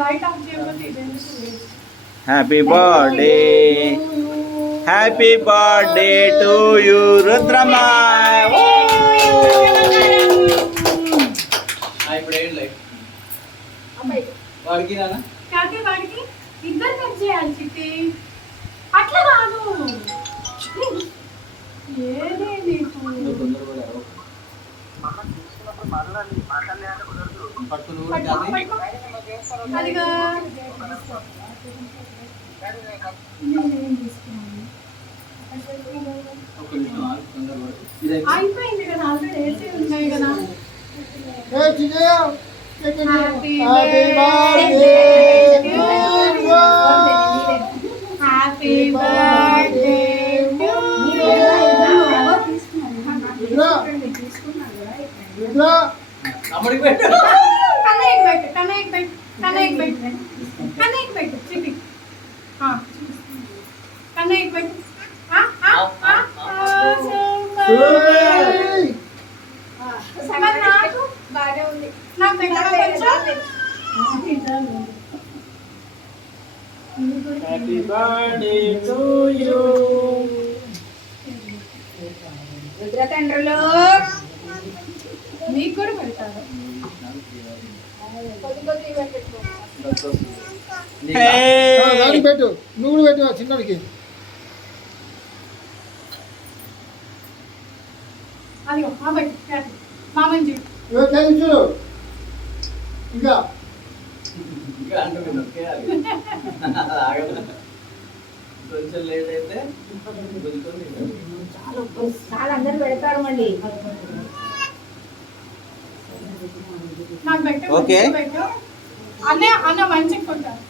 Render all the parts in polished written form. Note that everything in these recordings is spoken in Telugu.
లైట్ ఆఫ్ చేయకపోతే ఇదెందుకు happy birthday happy birthday to you Rudramma. వాడికి ఇద్దరు కట్ చేయాలి చిట్టి, అట్లా కాదు. ఏదే నీకు అదిగా అయిపోయింది కదా, ఆల్రెడీ వేసి ఉన్నాయి కదా. Happy birthday happy birthday happy birthday to you రుద్రతండ్రులు. నీకు కూడా పెడతారు. పెట్టు, నువ్వు కూడా పెట్టు చిన్నడికి. అదిగో మామంజీ చూడు ఇంకా కొంచెం లేట్ అయితే చాలా అందరు పెడతారు మళ్ళీ. నాకు పెట్టు. ఓకే. అన్నయ్య అన్న మంచిగా కొట్టారు.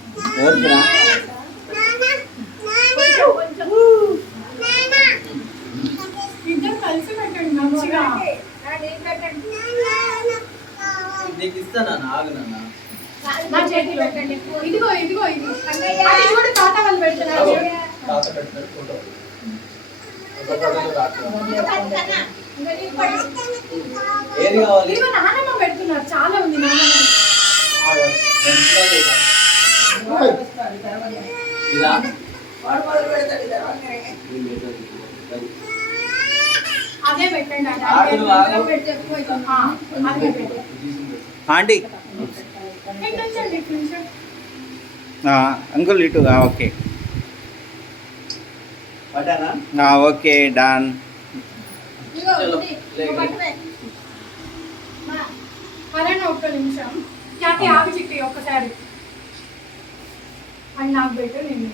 ఇద్దరు కలిసి పెట్టండి మంచిగా. నీకు ఇస్తానా ఆగు నాన్న. నా చేతిలో ఇదిగో ఇదిగో ఇది అది చూడు తాత వాళ్ళు పెడుతున్నారు. తాత పెడతారు ఫోటో. ఏది కావాలి? ఇదిగో నాన్నమ్మ పెడుతున్నారు, చాలా ఉంది నాన్నమ్మ. ఇదా అదే పెట్టండి. ఆంటీ పెట్టండి కొంచెం. అంకుల్ ఇటు. Okay okay done. అరే ఒక్క నిమిషం ఆపి చిట్టి ఒక్కసారి అని నాకు పెట్టు, నేను